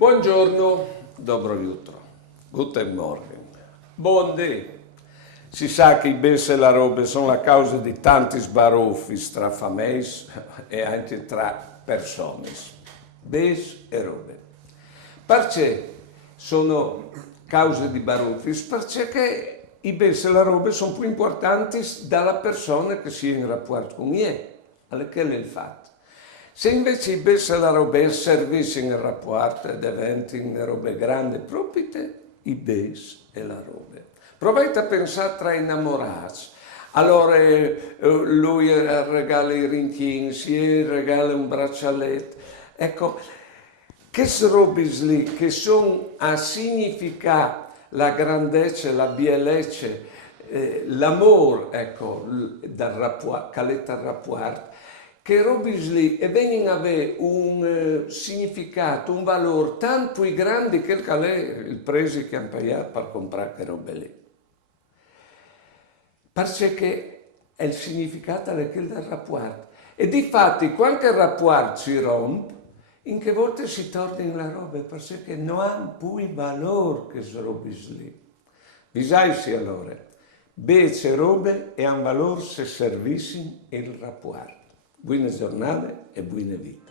Buongiorno, dobro jutro, guten Morgen, buon day. Si sa che i bens e la robe sono la causa di tanti sbaruffi tra famiglie e anche tra persone. Bens e robe. Perché sono cause di baruffi? Perché i bens e la robe sono più importanti dalla persona che si è in rapporto con lei, alle che è il fatto. Se invece i bens e la robe servissero in rapporto e diventano robe grandi, proprio i bens e la robe. Provate a pensare tra innamorati. Allora lui regala i rinchini, si regala un braccialetto. Ecco, che robe lì che sono a significare la grandezza, la bellezza, l'amore, ecco, dal rapporto, caletta rapporto, che robe lì e vengono ad avere un significato, un valore tanto più grande che il prezzo che hanno pagato per comprare quelle robe lì. Perché è il significato è quello del rapporto. E difatti, quando il rapporto si rompe, in che volte si torna in la roba, perché non ha più il valore che sono robe lì. Bisogna allora, bece robe e hanno valore se servissero il rapporto. Buone giornate e buone vite.